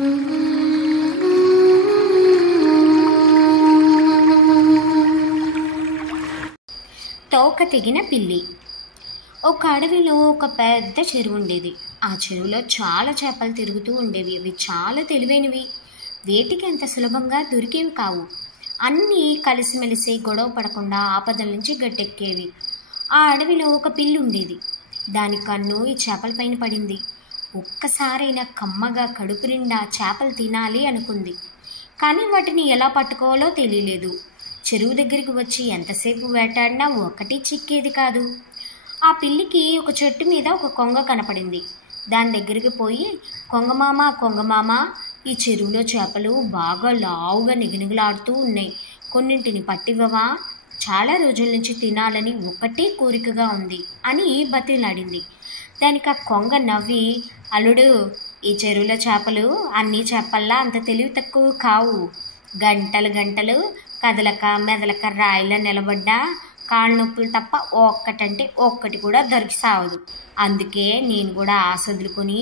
తోక తెగిన పిల్లి. ఒక అడవిలో ఒక పెద్ద చెరువు ఉండేది. ఆ చెరువులో చాలా చేపలు తిరుగుతూ ఉండేవి. అవి చాలా తెలివైనవి. వేటికి అంత సులభంగా దొరికేవి కావు. అన్నీ కలిసిమెలిసి గొడవ పడకుండా ఆపదల నుంచి గట్టెక్కేవి. ఆ అడవిలో ఒక పిల్లి ఉండేది. దాని కన్ను ఈ చేపలపైన పడింది. ఒక్కసారైనా కమ్మగా కడుపు నిండా చేపలు తినాలి అనుకుంది. కానీ వాటిని ఎలా పట్టుకోవాలో తెలియలేదు. చెరువు దగ్గరికి వచ్చి ఎంతసేపు వేటాడినా ఒకటి చిక్కేది కాదు. ఆ పిల్లికి ఒక చెట్టు మీద ఒక కొంగ కనపడింది. దాని దగ్గరికి పోయి, కొంగమామ కొంగమామ, ఈ చెరువులో చేపలు బాగా లావుగా నిగనిగలాడుతూ ఉన్నాయి, కొన్నింటిని పట్టివ్వవా? చాలా రోజుల నుంచి తినాలని ఒకటే కోరికగా ఉంది అని బతిలాడింది. దానికి ఆ కొంగ నవ్వి, అల్లుడు, ఈ చెరువులో చేపలు అన్నీ చేపల్లా అంత తెలివి తక్కువ కావు. గంటలు గంటలు కదలక మెదలక రాయిలా నిలబడ్డా కాళ్ళ నొప్పులు తప్ప ఒక్కటంటే ఒక్కటి కూడా దొరికి సావదు. అందుకే నేను కూడా ఆశ వదులుకొని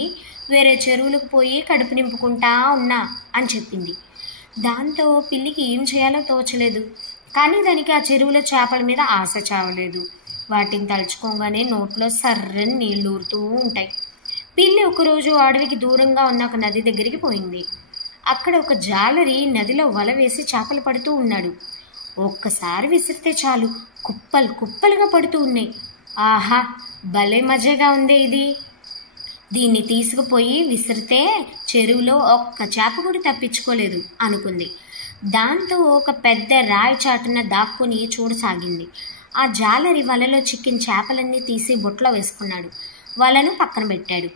వేరే చెరువులకు పోయి కడుపు నింపుకుంటా ఉన్నా అని చెప్పింది. దాంతో పిల్లికి ఏం చేయాలో తోచలేదు. కానీ దానికి ఆ చెరువులో చేపల మీద ఆశ చావలేదు. వాటిని తలుచుకోగానే నోట్లో సర్రని నీళ్లు ఊరుతూ ఉంటాయి. పిల్లి ఒకరోజు అడవికి దూరంగా ఉన్న ఒక నది దగ్గరికి పోయింది. అక్కడ ఒక జాలరి నదిలో వల వేసి చేపలు పడుతూ ఉన్నాడు. ఒక్కసారి విసిరితే చాలు కుప్పలు కుప్పలుగా పడుతూ ఉన్నాయి. ఆహా, భలే మజాగా ఉందే ఇది. దీన్ని తీసుకుపోయి విసిరితే చెరువులో ఒక్క చేప కూడా తప్పించుకోలేదు అనుకుంది. దాంతో ఒక పెద్ద రాయి చాటున దాక్కుని చూడసాగింది. ఆ జాలరి వలలో చిక్కిన చేపలన్నీ తీసి బుట్టలో వేసుకున్నాడు. వలను పక్కన పెట్టాడు.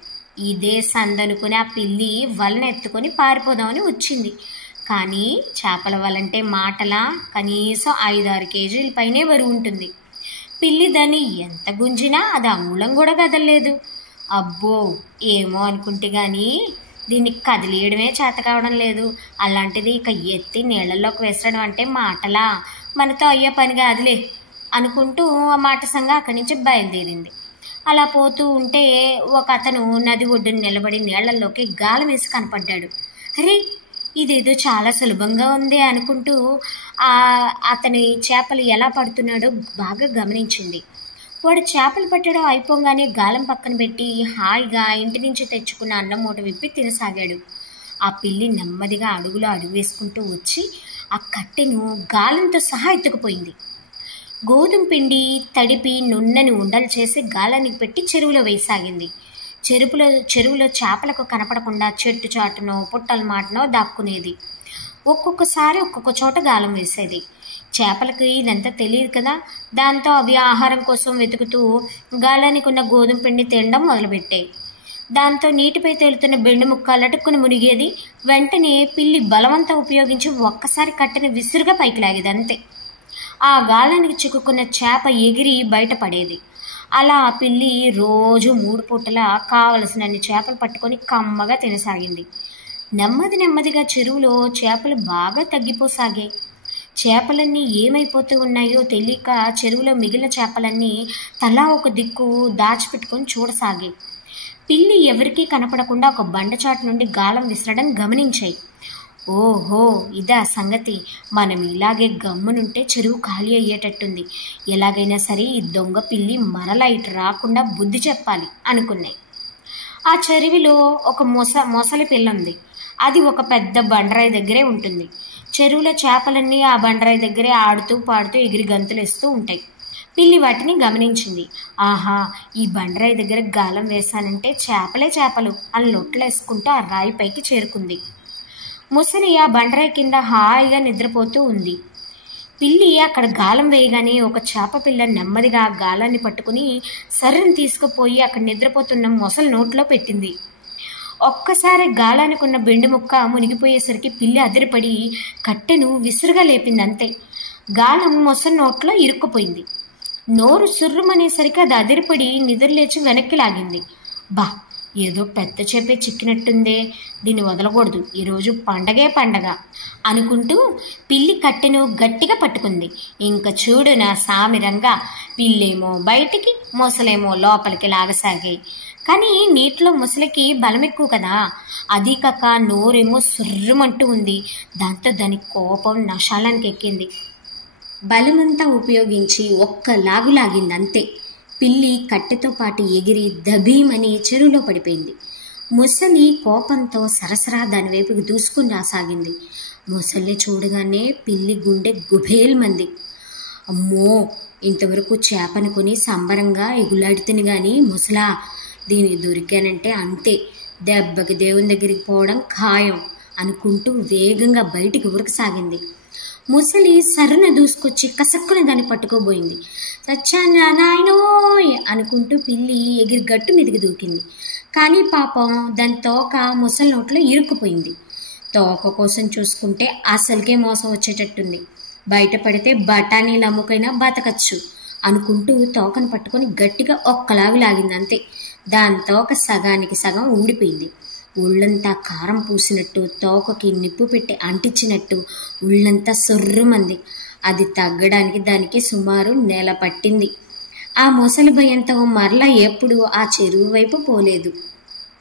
ఇదే సందనుకుని ఆ పిల్లి వలను ఎత్తుకొని పారిపోదామని వచ్చింది. కానీ చేపల వలంటే మాటలా, కనీసం 5-6 కేజీల పైనే బరువు ఉంటుంది. పిల్లి దాన్ని ఎంత గుంజినా అది అంగుళం కూడా కదలలేదు. అబ్బో, ఏమో అనుకుంటే గాని దీన్ని కదిలియడమే చేత కావడం లేదు. అలాంటిది ఇక ఎత్తి నీళ్ళల్లోకి వేసడం అంటే మాటలా, మనతో అయ్యే పని కాదులే అనుకుంటూ ఆ మాట సంగా అక్కడి నుంచి బయలుదేరింది. అలా పోతూ ఉంటే ఒక అతను నది ఒడ్డున నిలబడి నీళ్లలోకి గాలం వేసి కనపడ్డాడు. అరే, ఇదేదో చాలా సులభంగా ఉంది అనుకుంటూ అతని చేపలు ఎలా పడుతున్నాడో బాగా గమనించింది. వాడు చేపలు పట్టడం అయిపోగానే గాలం పక్కన పెట్టి హాయిగా ఇంటి నుంచి తెచ్చుకున్న అన్నం మూట విప్పి తినసాగాడు. ఆ పిల్లి నెమ్మదిగా అడుగులో అడుగు వేసుకుంటూ వచ్చి ఆ కట్టెను గాలంతో సహా ఎత్తుకుపోయింది. గోధుమ పిండి తడిపి నున్నని ఉండలు చేసి గాలానికి పెట్టి చెరువులో వేసాగింది. చెరువులో చేపలకు కనపడకుండా చెట్టు చాటునో పుట్టల మాటనో దాక్కునేది. ఒక్కొక్కసారి ఒక్కొక్క చోట గాలం వేసేది. చేపలకు ఇదంతా తెలియదు కదా. దాంతో అవి ఆహారం కోసం వెతుకుతూ గాలానికి ఉన్న గోధుమ పిండి తినడం మొదలుపెట్టాయి. దాంతో నీటిపై తేలుతున్న బెండు ముక్క లటుక్కుని మునిగేది. వెంటనే పిల్లి బలవంతం ఉపయోగించి ఒక్కసారి కట్టెని విసురుగా పైకి లాగేది. అంతే, ఆ గాలానికి చిక్కుకున్న చేప ఎగిరి బయటపడేది. అలా ఆ పిల్లి రోజు 3 పూటలా కావలసినన్ని చేపలు పట్టుకొని కమ్మగా తినసాగింది. నెమ్మదిగా చెరువులో చేపలు బాగా తగ్గిపోసాగాయి. చేపలన్నీ ఏమైపోతూ ఉన్నాయో తెలియక చెరువులో మిగిలిన చేపలన్నీ తలా ఒక దిక్కు దాచిపెట్టుకొని చూడసాగాయి. పిల్లి ఎవరికీ కనపడకుండా ఒక బండచాటు నుండి గాలం విసరడం గమనించాయి. ఓహో, ఇదా సంగతి. మనం ఇలాగే గమ్మునుంటే చెరువు ఖాళీ అయ్యేటట్టుంది. ఎలాగైనా సరే ఈ దొంగ పిల్లి మరలా ఇటు రాకుండా బుద్ధి చెప్పాలి అనుకున్నాయి. ఆ చెరువులో ఒక మొసలి పిల్ల ఉంది. అది ఒక పెద్ద బండరాయి దగ్గరే ఉంటుంది. చెరువులో చేపలన్నీ ఆ బండరాయి దగ్గరే ఆడుతూ పాడుతూ ఎగిరి గంతులేస్తూ ఉంటాయి. పిల్లి వాటిని గమనించింది. ఆహా, ఈ బండరాయి దగ్గర గాలం వేశానంటే చేపలే చేపలు అని లొట్లేసుకుంటూ ఆ రాయి పైకి చేరుకుంది. ముసలి ఆ బండరాయి కింద హాయిగా నిద్రపోతూ ఉంది. పిల్లి అక్కడ గాలం వేయగానే ఒక చేప పిల్ల నెమ్మదిగా ఆ గాలాన్ని పట్టుకుని సర్రని తీసుకుపోయి అక్కడ నిద్రపోతున్న మొసలి నోట్లో పెట్టింది. ఒక్కసారి గాలానికి ఉన్న బెండు ముక్క మునిగిపోయేసరికి పిల్లి అదిరిపడి కట్టెను విసురుగా లేపింది. అంతే, గాలం మొసలి నోట్లో ఇరుక్కుపోయింది. నోరు సుర్రుమనేసరికి అది అదిరిపడి నిద్రలేచి వెనక్కి లాగింది. బా, ఏదో పెద్ద చేపే చిక్కినట్టుందే, దీన్ని వదలకూడదు, ఈరోజు పండగే పండగ అనుకుంటూ పిల్లి కట్టెను గట్టిగా పట్టుకుంది. ఇంక చూడు నా సామిరంగా, పిల్లేమో బయటికి మొసలేమో లోపలికి లాగసాగాయి. కానీ నీటిలో ముసలికి బలం ఎక్కువ కదా, అది కాక నోరేమో సుర్రమంటూ ఉంది. దాంతో దాని కోపం నశాలానికి ఎక్కింది. బలమంతా ఉపయోగించి ఒక్క లాగు లాగింది అంతే. పిల్లి కట్టెతో పాటు ఎగిరి దబీమని చెరువులో పడిపోయింది. ముసలి కోపంతో సరసరా దాని వైపుకి దూసుకుని రాసాగింది. ముసలి చూడగానే పిల్లి గుండె గుబేల్మంది. అమ్మో, ఇంతవరకు చేపనుకొని సంబరంగా ఎగులాడితేని గాని ముసలా, దీనికి దొరికానంటే అంతే, దెబ్బకి దేవుని దగ్గరికి పోవడం ఖాయం అనుకుంటూ వేగంగా బయటికి ఉరకసాగింది. ముసలి సర్రున దూసుకొచ్చి కసక్కున దాన్ని పట్టుకోబోయింది. సచ్చానా నాయనోయ్ అనుకుంటూ పిల్లి ఎగిరి గట్టు మీదకి దూకింది. కానీ పాపం దాని తోక ముసలి నోట్లో ఇరుక్కుపోయింది. తోక కోసం చూసుకుంటే అసలుకే మోసం వచ్చేటట్టుంది. బయటపడితే బఠానీలు అమ్ముకైనా బతకచ్చు అనుకుంటూ తోకను పట్టుకొని గట్టిగా ఒక్కలాగు లాగింది అంతే. దాని తోక సగానికి సగం ఊడిపోయింది. ఒళ్ళంతా కారం పూసినట్టు, తోకకి నిప్పు పెట్టి అంటించినట్టు ఒళ్ళంతా సొర్రుమంది. అది తగ్గడానికి దానికి సుమారు నెల పట్టింది. ఆ ముసలి భయంతో మరలా ఎప్పుడు ఆ చెరువు వైపు పోలేదు.